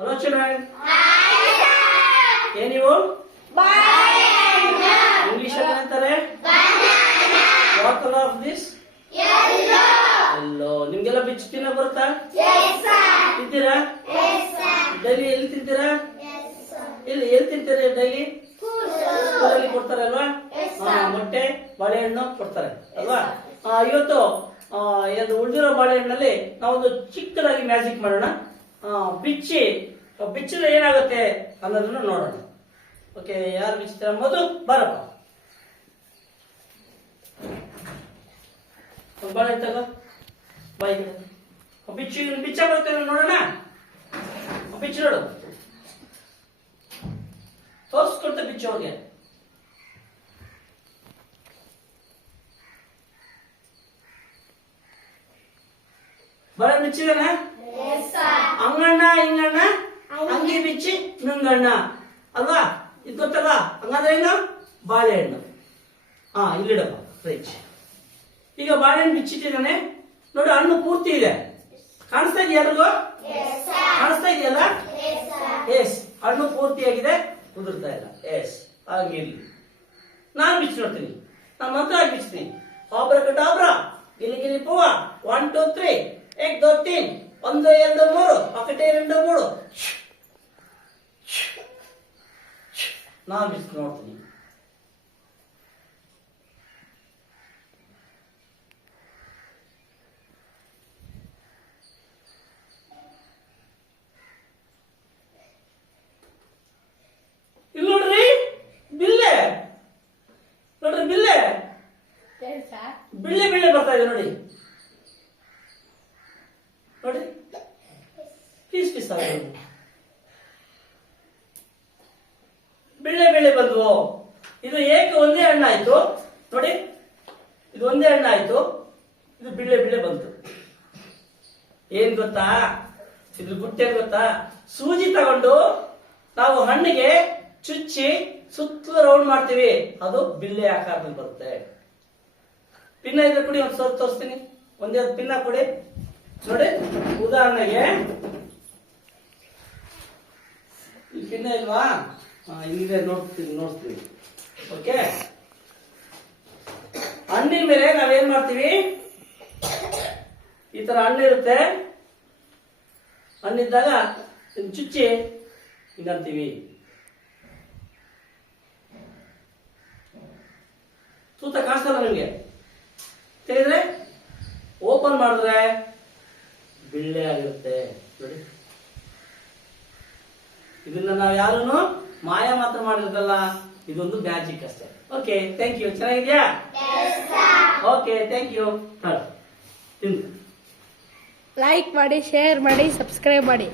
Hello children. Can you? English ಅಲ್ಲಿ ಅಂತಾರೆ What color of this? Yellow. ನಿಮ್ಗೆಲ್ಲ ಬಿಚ್ಚು ತಿನ್ನ ಬರುತ್ತಾ? ತಿಂತೀರಾ? ಡೈಲಿ ಎಲ್ಲಿ ತಿಂತೀರಾ? ಎಲ್ಲಿ ತಿಂತೀರಾ ಡೈಲಿ? ಸ್ಕೂಲಲ್ಲಿ ಕೊಡ್ತಾರಲ್ವಾ? ಮೊಟ್ಟೆ ಬಾಳೆಹಣ್ಣು ಕೊಡ್ತಾರೆ ಅಲ್ವಾ? ಇವತ್ತು ಉಳಿದಿರೋ ಬಾಳೆಹಣ್ಣಲ್ಲಿ ನಾವೊಂದು ಚಿಕ್ಕದಾಗಿ ಮ್ಯಾಜಿಕ್ ಮಾಡೋಣ. ಬಿಚ್ಚಿದ್ರೆ ಏನಾಗುತ್ತೆ ಅನ್ನೋದನ್ನ ನೋಡೋಣ. ಓಕೆ, ಯಾರು ಬಿಚ್ಚಿದ್ರೆ ಅಂಬೋದು ಬರಪ್ಪ. ಬಾಳೆ ತಗೋ, ಬಾಯಿ ಬಿಚ್ಚ ಬರ್ತೇನೆ ನೋಡೋಣ. ಬಿಚ್ಚು ನೋಡು, ತೋರಿಸ್ಕೊಡ್ತೆ ಬಿಚ್ಚು ಅವ್ರಿಗೆ. ಬಾಳೆ ಬಿಚ್ಚಿದಾನ? ಅಂಗಣ್ಣ ಹಿಂಗಣ್ಣ ಅಂಗಿ ಬಿಚ್ಚಿ ನುಂಗಣ್ಣ ಅಲ್ವಾ? ಇದು ಗೊತ್ತಲ್ಲ? ಹಂಗಾದ್ರೆ ಏನು? ಬಾಳೆಹಣ್ಣು. ಇಲ್ಲಿಡಪ್ಪ ರೈಟ್. ಈಗ ಬಾಳೆಹಣ್ಣು ಬಿಚ್ಚಿಟ್ಟಿದ್ದಾನೆ ನೋಡಿ, ಹಣ್ಣು ಪೂರ್ತಿ ಇದೆ. ಕಾಣಿಸ್ತಾ ಇದೆಯಾ ಎಲ್ರಿಗೂ? ಕಾಣಿಸ್ತಾ ಇದೆಯಲ್ಲ? ಎಸ್, ಹಣ್ಣು ಪೂರ್ತಿಯಾಗಿದೆ, ಉದುರ್ತಾ ಇಲ್ಲ. ಎಸ್, ಹಾಗಿರ್ಲಿ. ನಾನು ಬಿಚ್ಚಿ ನೋಡ್ತೀನಿ, ನಾನು ಮಂತ್ರ ಆಗಿ ಬಿಚ್ತೀನಿ. ಆಬ್ರಕಟಾಬ್ರಾ ಗಿಲಿ ಗಿಲಿ ಪೂವ 1 2 3 1 2 3 1 2 3 1 2 3 ನಾನು ಬಿಚ್ಚಿ ನೋಡ್ತೀನಿ. ಇಲ್ಲಿ ನೋಡ್ರಿ, ಬಿಲ್ಲೆ ನೋಡ್ರಿ, ಬಿಲ್ಲೆ ಬಿಳ್ಳೆ ಬಿಳ್ಳೆ ಬರ್ತಾ ಇದೆ ನೋಡಿ. ನೋಡಿ, ಪೀಸ್ ಪೀಸ್ ಆಗಿದೆ. ಬಿಳ್ಳೆ ಬಿಳ್ಳೆ ಬಂದ್ವು. ಇದು ಏಕೆ ಒಂದೇ ಹಣ್ಣಾಯ್ತು ನೋಡಿ, ಇದು ಒಂದೇ ಹಣ್ಣಾಯ್ತು, ಇದು ಬಿಳ್ಳೆ ಬಿಳ್ಳೆ ಬಂತು. ಏನ್ ಗೊತ್ತಾ ಇದ್ರ ಗುಟ್ಟೆ ಗೊತ್ತಾ? ಸೂಜಿ ತಗೊಂಡು ನಾವು ಹಣ್ಣಿಗೆ ಚುಚ್ಚಿ ಸುತ್ತಲೂ ರೌಂಡ್ ಮಾಡ್ತೀವಿ, ಅದು ಬಿಲ್ಲೆ ಆಕಾರದಲ್ಲಿ ಬರುತ್ತೆ. ಪಿನ್ನ ಇದ್ರೆ ಕೊಡಿ, ಒಂದು ಸ್ವಲ್ಪ ತೋರಿಸ್ತೀನಿ. ಒಂದೇ ಪಿನ್ನ ಕೊಡಿ ನೋಡಿ. ಉದಾಹರಣೆಗೆ ಈ ಪಿನ್ನ ಇಲ್ವಾ? ಹಿಂದೆ ನೋಡ್ತೀನಿ. ಓಕೆ, ಹಣ್ಣಿನ ಮೇಲೆ ನಾವೇನ್ ಮಾಡ್ತೀವಿ, ಈ ತರ ಹಣ್ಣಿರುತ್ತೆ, ಹಣ್ಣಿದ್ದಾಗ ಚುಚ್ಚಿ ಹಿಂಗಂತೀವಿ. ಸೂತ ಕಾಣಿಸ್ತಲ್ಲ ನಿಮ್ಗೆ? ತಿಳಿದ್ರೆ ಓಪನ್ ಮಾಡಿದ್ರೆ ಬಿಳ್ಳೆ ಆಗಿರುತ್ತೆ ನೋಡಿ. ಇದನ್ನ ನಾವು ಯಾರನ್ನು ಮಾಯ ಮಾತ್ರ ಮಾಡಿರೋದಲ್ಲ, ಇದೊಂದು ಮ್ಯಾಜಿಕ್ ಅಷ್ಟೇ. Okay, thank you. ಚೆನ್ನಾಗಿದ್ಯಾ? Okay, thank you. ಲೈಕ್ ಮಾಡಿ, ಶೇರ್ ಮಾಡಿ, ಸಬ್ಸ್ಕ್ರೈಬ್ ಮಾಡಿ.